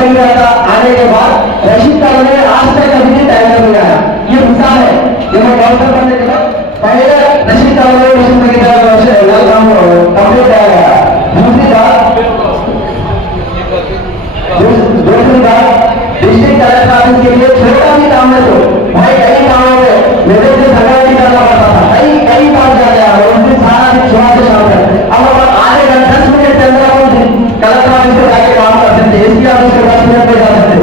Bagheera का आने के बाद रशीद का ने आज तक कभी नहीं टाइगर नहीं आया। ये मिसाल है। ये मैं काउंटर करने के बाद पहले रशीद का ने रशीद बगीरा का काम कंप्लीट किया गया। दूसरी बात डिस्ट्रिक्ट कलेक्टर ऑफिस के लिए छोटा भी काम है तो भाई कई कामों में मेरे से झगड़ा नहीं करना पड़ता था। कई बार जा गया उस दिन सारा दिन सुबह से शाम तक। अब अगर आधे घंटे 10 मिनट के अंदर कलेक्टर ऑफिस से जाके काम कर सकते, एसपी ऑफिस से 10 मिनट में जा सकते।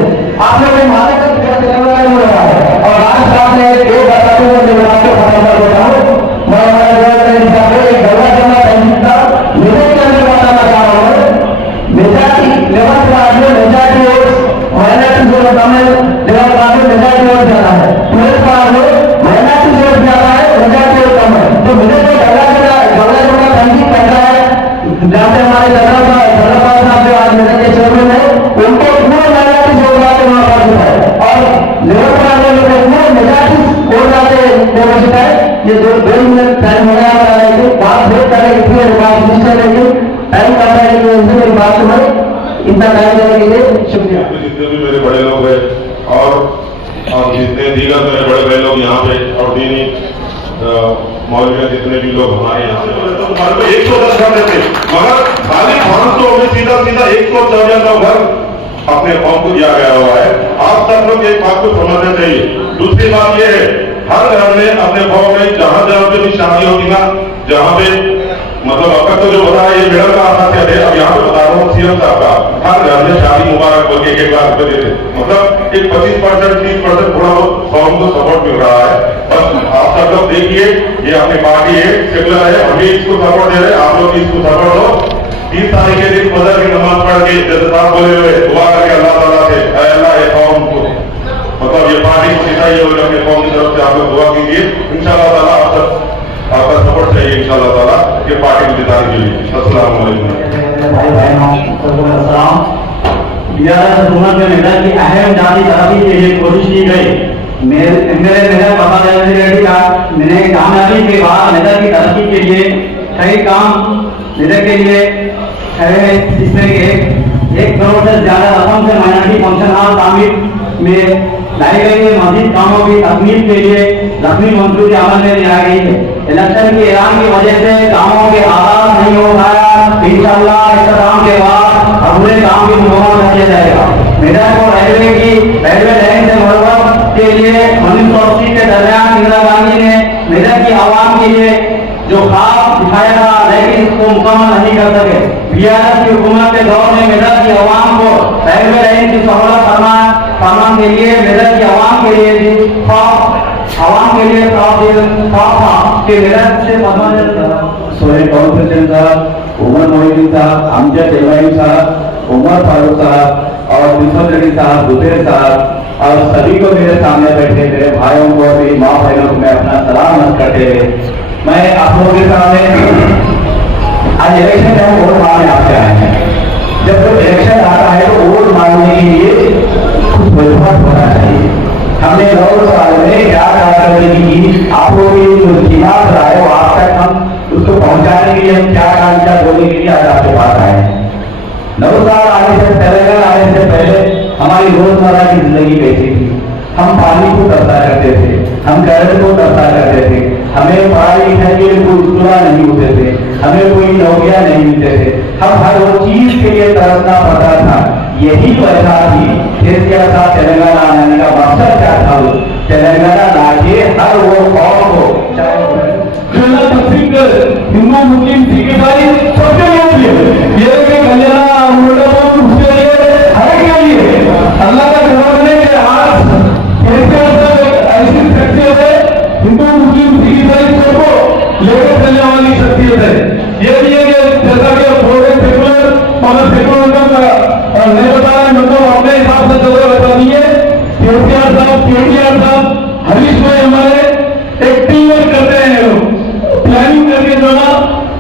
आपने कोई मालिक का तेलंगाना नहीं हो रहा है। और आज आपने एक बताते हुए मैं आपको खत्म कर देता हूँ। मैं हमारे हिसाब से एक गंगा जमा तहसील का मेरे के अंदर बताना चाह रहा हूँ। मेजॉरिटी लेवल पर आपने मेजॉरिटी माइनॉरिटी जो तमिल लेवल पर आपने मेजॉरिटी और ज्यादा है। ट्वेल्थ पर आपने माइनॉरिटी जो ज्यादा है, मेजॉरिटी और कम है। तो मुझे तो गंगा जमा तहसील पड़ रहा है जहाँ से हमारे धर्मपाल साहब जो आज मेरे के चेयरमैन है, उनको पूरे माइनॉरिटी जो वहाँ पर है और लेवल पर आने में मेजॉरिटी और ज्यादा है। ये जो 2 मिनट टाइम हो गया है बात भेद करने के लिए बात निश्चय लेंगे टाइम करना है कि उनसे मेरी बात सुनो। इतना टाइम देने के लिए शुक्रिया। जितने भी मेरे बड़े लोग हैं और जितने दीगर मेरे बड़े बड़े लोग यहाँ पे और दीनी मौलविया जितने भी लोग हमारे यहाँ पे 110 घर देते, मगर खाली 500 में सीधा 114 घर अपने कौम को दिया गया हुआ है। आप सब लोग एक बात को समझना चाहिए। दूसरी बात यह है, हर घर में अपने गाँव में जहाँ जहाँ पे भी शादी होगी ना, जहाँ पे मतलब अब तक तो जो बताया ये मेडल का आशा थे, अब यहाँ पे बता रहा हूँ सीएम साहब का, हर घर में शादी मुबारक बोल के 1 लाख रुपए देते। मतलब एक 25% 30% थोड़ा बहुत कौम को सपोर्ट मिल रहा है। बस आप सब लोग देखिए, ये अपनी पार्टी है, सेकुलर है, हम भी इसको सपोर्ट दे रहे हैं, आप लोग भी इसको सपोर्ट दो। 30 तारीख के दिन फजर की नमाज पढ़ के जैसे साहब बोले हुए दुआ करके अल्लाह ताला से अल्लाह ये कौम को मतलब ये पार्टी को सिखाई हो अपने कौम की तरफ से आप लोग दुआ कीजिए। इंशाअल्लाह ताला आप सब आपका सपोर्ट चाहिए इंशाअल्लाह ताला ये पार्टी को जिताने के लिए। अस्सलाम वालेकुम। हुकूमत में मेडल की अहम जाती तरक्की के लिए कोशिश की गई। मेरे बाबा रेड्डी का मैंने कामयाबी के बाद मेडल की तरक्की के लिए कई काम मेडल के लिए इसमें 1 करोड़ से ज्यादा रकम से माइनॉरिटी फंक्शन हॉल तामीर में लाई गई है। मजीद कामों की तकमील के लिए लक्ष्मी मंजूरी अमल में लाई गई है। इलेक्शन के ऐलान की वजह से कामों के आगाज नहीं हो पाया। इंशाअल्लाह इख्तिताम के बाद अगले काम की मुकम्मल किया जाएगा। मेडल को रेलवे लाइन से मरम्मत के लिए 1980 के दरमियान इंदिरा गांधी ने मेडल की आवाम के लिए जो ख्वाब दिखाया था, लेकिन इसको मुकम्मल नहीं कर सके। बीआरएस की हुकूमत के दौर में मेडल की आवाम को रेलवे लाइन की सहूलत फरमान के लिए मेडल की आवाम के लिए सोहेल कौंसिल साहब, उमर मोहिद्दीन साहब, अमजद एवाई साहब, उमर फारूक साहब और विश्वत रेड्डी साहब, जुबेर साहब और सभी को मेरे सामने बैठे मेरे भाइयों को मेरी माँ बहनों को मैं अपना सलाम अर्ज करते हुए मैं आप लोगों के सामने आज इलेक्शन में हम वोट मांगने आपसे आए हैं। जब कोई इलेक्शन आता है तो वोट मांगने के लिए कुछ वजूहत होना चाहिए। हमने 9 साल में क्या कारकर्दगी की, आप लोगों की जो दिमाग रहा है वो आप तक हम उसको पहुंचाने के लिए हम क्या काम किया बोलने के लिए आज आपके पास आए हैं। 9 साल आने से तेलंगाना आने से पहले हमारी रोजमर्रा की जिंदगी कैसी थी? हम पानी को तरसा करते थे, हम करंट को तरसा करते थे, हमें पढ़ाई लिखाई के लिए कोई स्कूल नहीं होते थे, हमें कोई नौकरियां नहीं मिलते थे, हम हर वो चीज के लिए तरसना पड़ता था। यही वजह थी केसीआर साहब तेलंगाना आने का मकसद क्या था? तेलंगाना लाके हर वो कौम को चाहे हिंदू मुस्लिम सिख ईसाई सबके लिए ये कल्याण हर के लिए अल्लाह का घर में ऐसी शख्सियत है, हिंदू मुस्लिम सिख ईसाई सबको लेकर चलने वाली शख्सियत है। ये भी है कि जैसा कि बोल रहे सेकुलर मगर सेकुलरिज्म का नहीं बताया, मतलब अपने हिसाब से चलो बता दिए। केसीआर साहब हरीश भाई हमारे एक टीम वर्क करते हैं, लोग प्लानिंग करके जो ना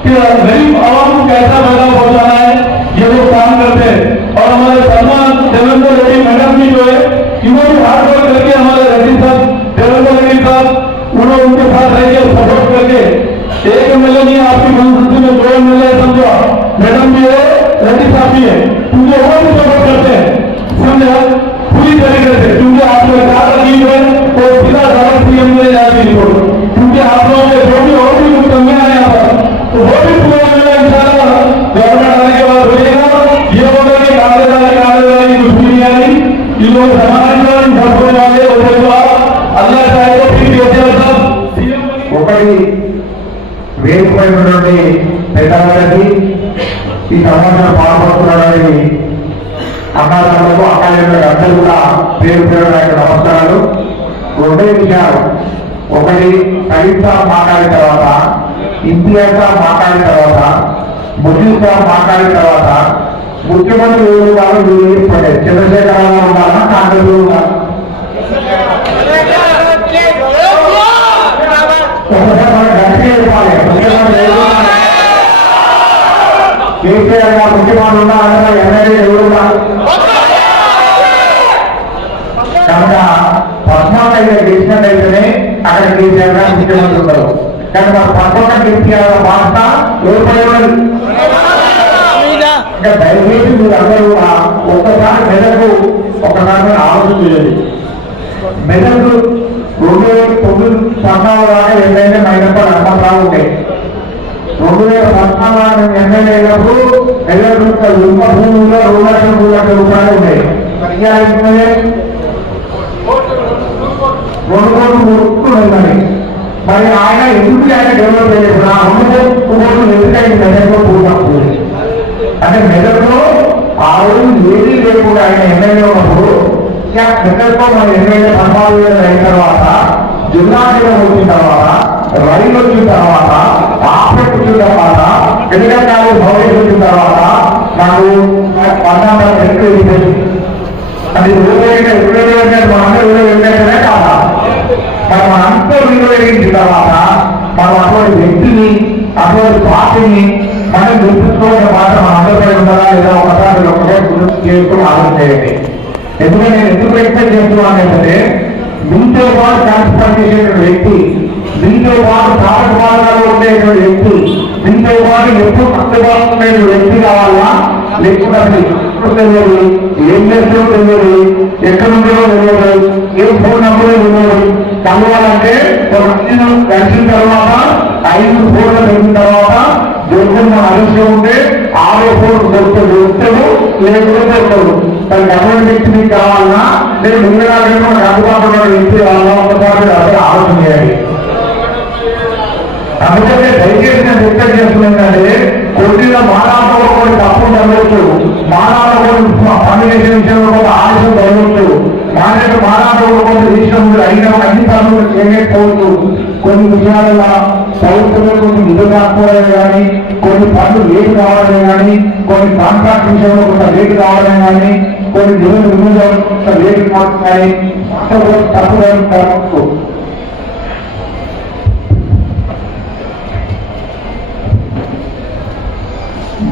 कि गरीब आवाम को कैसा फायदा पहुंचाना है ये लोग काम करते हैं। और हमारे सलमान देवेंद्र रेड्डी मैडम भी जो है इन्होंने हार्ड वर्क करके हमारे रेड्डी साहब देवेंद्र रेड्डी साहब उन्होंने उनके साथ रहकर सपोर्ट करके एक एमएलए नहीं आपकी कंस्टिट्यूंसी में 2 एमएलए समझो, मैडम भी है रेड्डी साहब भी है, उनको वो भी सपोर्ट करते हैं। అన్నదాతలకు అక్కలకు అందరూ కూడా పేరు పేరు నమస్కారాలు. రెండే విషయాలు, ఒకటి సలీం సాబ్ మాట్లాడిన తర్వాత, ఇంతియాజ్ సాబ్ మాట్లాడిన తర్వాత, ముజీబ్ సాబ్ మాట్లాడిన తర్వాత ముఖ్యమంత్రి ఎవరు వాళ్ళు చంద్రశేఖరరావు ఉండాలా, కాంగ్రెస్ ఉండాలా? కేసీఆర్ గారు ముఖ్యమంత్రి ఉండాలంటే ఎమ్మెల్యే ఎవరు ఉండాలి? కనుక పద్మాక గెలిచినట్టయితేనే అక్కడ కేసీఆర్ గారు ముఖ్యమంత్రి ఉంటారు. కానీ మన పద్మాక గెలిచిన బాధ్యత ఏర్పడేవారు. ఇంకా దయచేసి మీరు అందరూ ఒక్కసారి మెదడు ఒకసారి ఆలోచన చేయాలి. మెదడు 2009 దాకా ఎమ్మెల్యే మైనప్పటి హనుమంతరావు ఉంటాయి. 2014 ఎమ్మెల్యే అయినప్పుడు మెదడు ఉమ్మ భూముల్లో 2 లక్షల రూపాయలు ఉంటాయి. 2 కోట్లు ఉందని మరి ఆయన ఎందుకు ఆయన డెవలప్ చేయలేదు? ఆ 2 కోట్లు ఎందుకైనా మెదడులో పూర్తి అంటే మెదడులో ఆ రోజు ఏదీ లేకుండా ఆయన ఎమ్మెల్యే ఉన్నప్పుడు మెదడులో మన ఎమ్మెల్యే సంపాదన అయిన తర్వాత, జిల్లా వచ్చిన తర్వాత, రైలు వచ్చిన తర్వాత, ఆఫ్రెట్ వచ్చిన తర్వాత, మెడికల్ కాలేజ్ భవన్ వచ్చిన తర్వాత నాకు 14 ఎక్కువ అది మనందరూ వెళ్ళేటనే కాదా? మరి మనందరూ విలువగించిన తర్వాత మనం అటువంటి వ్యక్తిని, అటువంటి పార్టీని మనం గుర్తుంచుకోవాల్సిన మాట మనందరిపై ఉండాలా లేదా ఒకసారి ఒకటే గుర్తు చేసుకుని ఆలోచించేయండి. ఎందుకంటే నేను ఎందుకు ఎక్స్పెక్ట్ చేస్తున్నాను అంటే, మీతో పాటు ట్రాన్స్ఫర్ చేసేటువంటి వ్యక్తి, మీతో పాటు సాధకవాదాలు ఉండేటువంటి వ్యక్తి, మీతో పాటు ఎప్పుడు కష్టంగా ఉండే వ్యక్తి కావాలా, లేకుండా తెలియదు, ఏం చేస్తుందో తెలియదు, ఎక్కడ ఉందో తెలియదు, ఏం ఫోన్ నంబర్ తెలియదు. కలవాలంటే కలిసిన తర్వాత 5 ఫోన్లు తెలిసిన తర్వాత దొరుకుతున్న ఆలస్యం ఉంటే 6 ఫోన్లు దొరుకుతాడు, లేకపోతే దొరుకుతాడు. దానికి అటువంటి వ్యక్తి మీకు కావాలన్నా లేదా మిగతా మనకు అందుబాటులో వ్యక్తి కావాలన్నా ఒకసారి అదే ఆలోచన చేయాలి. అందుకనే దయచేసి నేను రిక్వెస్ట్ చేస్తున్నానంటే, కొద్దిగా మానవులు కొన్ని తప్పులు జరగవచ్చు, మానవులు పని చేసే విషయంలో కొంత ఆలస్యం జరగవచ్చు, మానవులు కొంత విషయంలో అయిన అన్ని పనులు చేయలేకపోవచ్చు. కొన్ని విషయాలలో ప్రభుత్వంలో కొన్ని నిధులు రాకపోవడమే కానీ, కొన్ని పనులు లేట్ కావడమే కానీ, కొన్ని కాంట్రాక్ట్ విషయంలో కొంత లేట్ కావడమే కానీ, కొన్ని నిధులు వినియోగం కొంత లేట్ కావడం కానీ తప్పు జరగవచ్చు.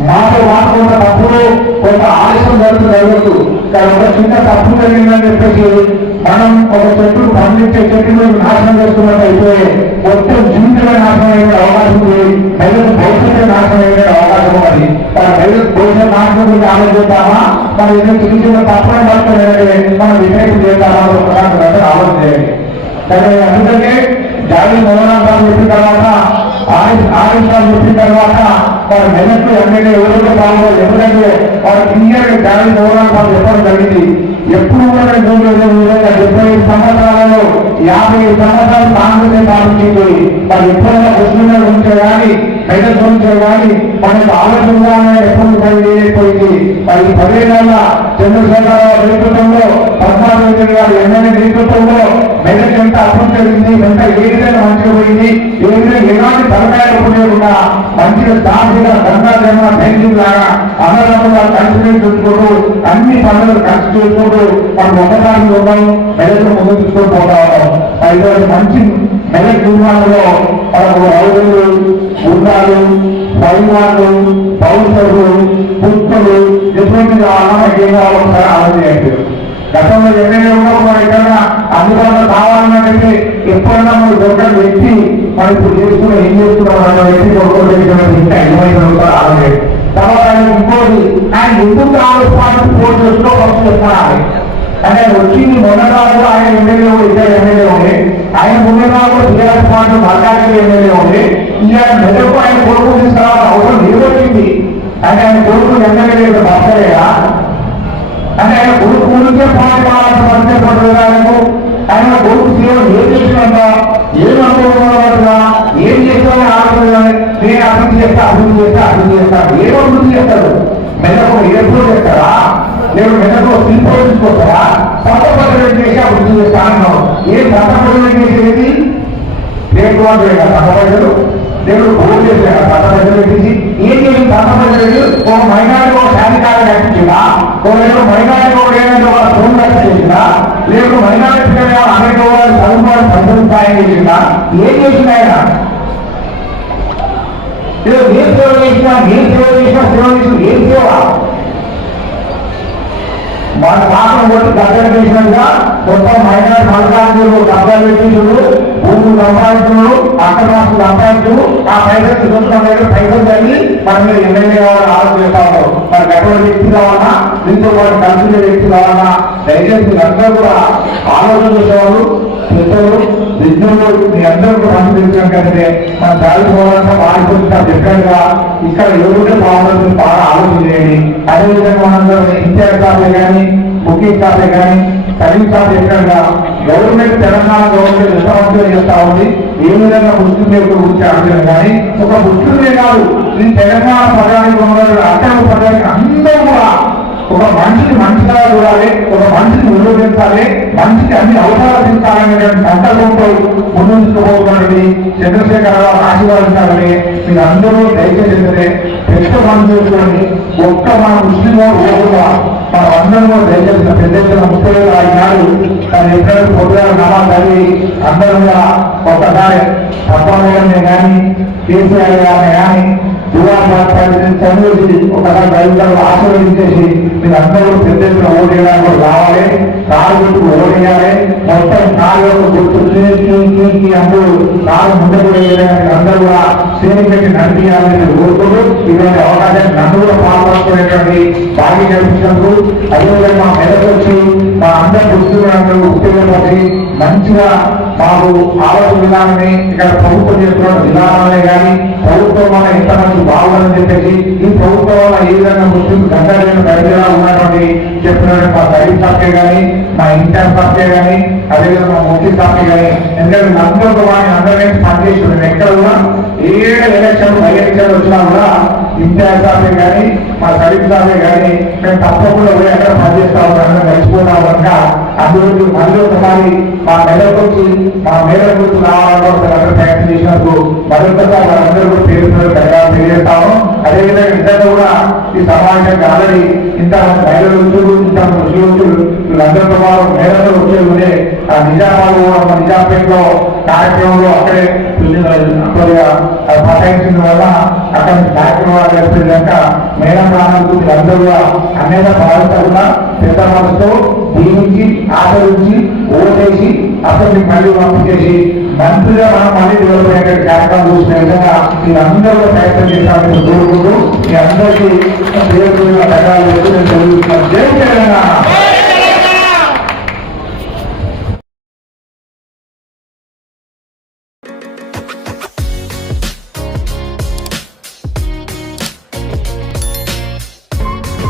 మాట కొంత తప్పులు కొంత ఆలస్యం జరగవచ్చు. కానీ ఒక చిన్న తప్పు జరిగిందని చెప్పేసి మనం ఒక చెట్టు పండించే చెట్టును నాశనం చేస్తున్నట్టు అయిపోయి మొత్తం జీవితమే నాశనం అయ్యే అవకాశం ఉంది. మెదడు భవిష్యత్తు నాశనం అయ్యే అవకాశం ఉంది. మెదడు భవిష్యత్ నాశనం గురించి ఆలోచిద్దామా, మనం ఏదైనా చిన్న చిన్న తప్పులను పడుతుందంటే మనం విషయం చేద్దామా ఒకసారి ఆలోచన చేయండి. కానీ అందుకంటే జాతి మౌనాలు చెప్పిన తర్వాత, ఆయుష్యాలు చెప్పిన తర్వాత వారి మెదడు ఎమ్మెల్యే ఎవరిలో పాల్గొన్నారు. ఎందుకంటే వారు క్లియర్ జాతి మౌనాలు చెప్పడం జరిగింది. ఎప్పుడు కూడా 75 సంవత్సరాలలో 50 సంవత్సరాలు కాంగ్రెస్ పాలించింది. మరి ఎప్పుడైనా ముస్లింల గురించే కానీ, మెదడు గురించే కానీ మనకు ఆలోచనగానే ఎప్పుడు పనిచేయకపోయింది. మరి 10 ఏళ్ళ చంద్రశేఖరరావు నేతృత్వంలో, పద్మారెడ్డి గారి ఎమ్మెల్యే నేతృత్వంలో మెదడు ఎంత అభివృద్ధి జరిగింది, ఎంత ఏ విధంగా మంచిగా పోయింది, ఏ విధంగా ఎలాంటి తలకాయలు ఉండేకుండా మంచిగా స్థాపిగా గంగా జన్మ బ్యాంకింగ్ లాగా అన్నదమ్ముగా కలిసి చూసుకుంటూ అన్ని పనులు కలిసి చూసుకుంటూ మనం ఒకసారి ఉన్నాం, మెదడు ముందు తీసుకొని పోతా ఉన్నాం. అయితే మంచి మెదడు నిర్మాణంలో మనకు రైతులు, బృందాలు, సైన్యాలు, పౌరులు, పుస్తలు ఎటువంటి మనకి ఏం కావాలో ఒకసారి ఆలోచించండి. గతంలో ఎమ్మెల్యే ఉన్నప్పుడు మనం ఎక్కడైనా అందుబాటులో కావాలన్నట్టు ఎప్పుడైనా మనం దొరకని వ్యక్తి మనం ఇప్పుడు చేసుకుని ఏం చేస్తున్నాం అన్న వ్యక్తి దొరకడానికి ఆలోచించండి. తర్వాత ఆయన ఇంకోటి, ఆయన ఎందుకు కాంగ్రెస్ పార్టీ పోటీ చేస్తూ ఫస్ట్ చెప్పాలి అంటే ఆయన వచ్చింది మొన్నగా కూడా ఆయన ఎమ్మెల్యే ఇద్దరు ఎమ్మెల్యే ఉంది, ఆయన ముందుగా కూడా టీఆర్ఎస్ పార్టీ మల్కాజ్గిరి ఎమ్మెల్యే ఉంది. ఈయన మెదకు ఆయన కొడుకు తీసుకురావాల్సిన అవసరం ఏదొచ్చింది అంటే ఆయన కొడుకు ఎమ్మెల్యే భర్తలేదా అంటే ఆయన కొడుకు గురించే పార్టీ కావాల్సిన పరిచయం పడలేదు. ఆయన కొడుకు సీఎం ఏం చేసినంతా, ఏం అనుకోవాలన్నా, ఏం చేస్తామని ఆలోచన నేను అభివృద్ధి చేస్తా, అభివృద్ధి చేస్తా, అభివృద్ధి చేస్తా, ఏం అభివృద్ధి చేస్తాడు? మెదకు ఎయిర్పోర్ట్ చేస్తారా, నేను మెదడులో శిల్పం తీసుకొస్తారా పట్టపట్టలు చేసి అభివృద్ధి చేస్తాను. ఏ పట్టపట్టలు చేసేది రేపు పట్టపట్టలు దేవుడు భూమి చేశాడు. పట్టపట్టలు పెట్టించి ఏం చేసి పట్టపట్టలు ఒక మైనారిటీ ఒక శానికారం కట్టించినా, ఒక మైనారిటీ ఒక ఏదైనా ఒక ఫోన్ కట్టి చేసినా, లేదు మైనారిటీ అనేక చదువుకోవడం సంతృప్తి సాయం చేసినా, ఏం చేసిన ఆయన ఏం సేవ చేసినా ఏం సేవ మన పాత్ర కొట్టి గద్దలు చేసినట్టుగా మొత్తం మైనారిటీ మల్కాంతులు గద్దలు పెట్టించుడు, భూములు సంపాదించుడు, అక్కడ రాష్ట్రాలు సంపాదించు, ఆ పైసలు చూస్తున్న పైసలు తల్లి మన మీద ఎమ్మెల్యే కావాలని ఆలోచిస్తాము. మనకు ఎటువంటి వ్యక్తి కావాలన్నా, దీంతో పాటు కలిసి వ్యక్తి కావాలన్నా దయచేసి అందరూ కూడా ఆలోచన చేసేవాళ్ళు, పెద్దలు, విద్యులు మీ అందరూ కూడా అనుసరించడం కంటే మన చదువుకోవాలంటే మారిపోతుందా చెప్పాడుగా ఇక్కడ ఎవరుంటే బాగుంటుంది బాగా ఆలోచన చేయండి. అదేవిధంగా మనందరం ఇంటర్ కాపే కానీ, బుకింగ్ కాపే కానీ, సర్వీస్ కాపే ఎక్కడగా గవర్నమెంట్ తెలంగాణ గవర్నమెంట్ విశ్వాసం చేస్తా ఉంది. ఏ విధంగా ముస్లిం యొక్క గురించి అడగడం కానీ ఒక ముస్లింలే కాదు, ఈ తెలంగాణ పదానికి అక్కడ పదానికి అందరూ కూడా ఒక మనిషిని మనిషిగా చూడాలి, ఒక మనిషిని వినియోగించాలి, మనిషికి అన్ని అవసరాలు తీర్చాలనేటువంటి సంకల్పంతో ముందు తీసుకోబోతున్నది చంద్రశేఖరరావు ఆశీర్వాదించాలని మీరు అందరూ దయచేసి పెద్ద మనం చేసుకోండి. ఒక్క మన ముస్లిం ఓటుగా మనం అందరం కూడా దయచేసిన పెద్ద ఎత్తున 30,000 నాడు తను ఎప్పుడైనా పొద్దుగా నమా చదివి అందరూ కూడా ఒక్కసారి తప్పనే కానీ కేసీఆర్ గారిని కానీ చదివేసి ఒకసారి రైతులను ఆశీర్వదించేసి మీరు అందరూ పెద్ద ఎత్తున ఓటేయడానికి రావాలి. కాలు ఓటేయాలి. మొత్తం కాలు గుర్తు అందరూ కాలు ముందుకు వేయడానికి అందరూ కూడా శ్రేణి పెట్టి నడిపించాలని కోరుకుంటూ ఇటువంటి అవకాశాన్ని నన్ను కూడా పాల్పడుకునేటువంటి భాగ్యం కల్పించినందుకు, అదేవిధంగా మా మెదడు వచ్చి మా అందరి గుర్తులందరూ ఉపయోగపడి మంచిగా మాకు ఆలోచన విధానాన్ని ఇక్కడ ప్రభుత్వం చేస్తున్న విధానాలే కానీ ప్రభుత్వం వల్ల ఎంతమంది బాగుందని చెప్పేసి ఈ ప్రభుత్వం వల్ల ఏ విధంగా ముస్లిం గంటలైన పరిధిగా ఉన్నటువంటి చెప్పినటువంటి మా సర్వీస్ సాఫ్ట్వేర్ కానీ, మా ఇంటర్ సాఫ్ట్వేర్ కానీ, అదేవిధంగా మా ముఖ్య సాఫ్ట్వేర్ కానీ, ఎందుకంటే అందరితో వాడిని అందరినీ పనిచేస్తుంది. ఎక్కడ కూడా ఏ ఎలక్షన్ బై ఎలక్షన్ వచ్చినా కూడా ఇంటర్ సాఫ్ట్వేర్ కానీ మా సర్వీస్ సాఫ్ట్వేర్ కానీ మేము తప్పకుండా పోయి అక్కడ పనిచేస్తా ఉన్నాం, గడిచిపోతా కనుక అందులో మళ్ళీ ఒకసారి మా మెదడు వచ్చి మా మేరకు గుర్తు రావాలని అక్కడ ప్రయత్నం చేసినందుకు మరొకసారి వాళ్ళందరూ కూడా పేరు తెలియజేస్తాము. అదేవిధంగా ఇద్దరు కూడా ఈ సమావేశానికి ఆల్రెడీ ఇంతమంది మహిళలు వచ్చారు, ఇంతమంది ముస్లింలు వీళ్ళందరితో పాటు మేరకు వచ్చే ఉండే ఆ నిజామాబాద్ కూడా నిజాంపేటలో కార్యక్రమంలో అక్కడే పటాయించిన వల్ల అక్కడ కార్యక్రమాలు జరిపినాక మేడం రానందుకు వీళ్ళందరూ కూడా అనేక భావిస్తున్నా పెద్ద మనసుతో దీనికి ఆదరించి ఓటేసి అసలు మళ్ళీ పంపించేసి మంత్రిగా మనం మళ్ళీ డెవలప్ అయ్యే కార్యక్రమం చూసిన విధంగా మీరందరూ ప్రయత్నం చేస్తామని కోరుకుంటూ మీ అందరికీ పేరు ధన్యవాదాలు.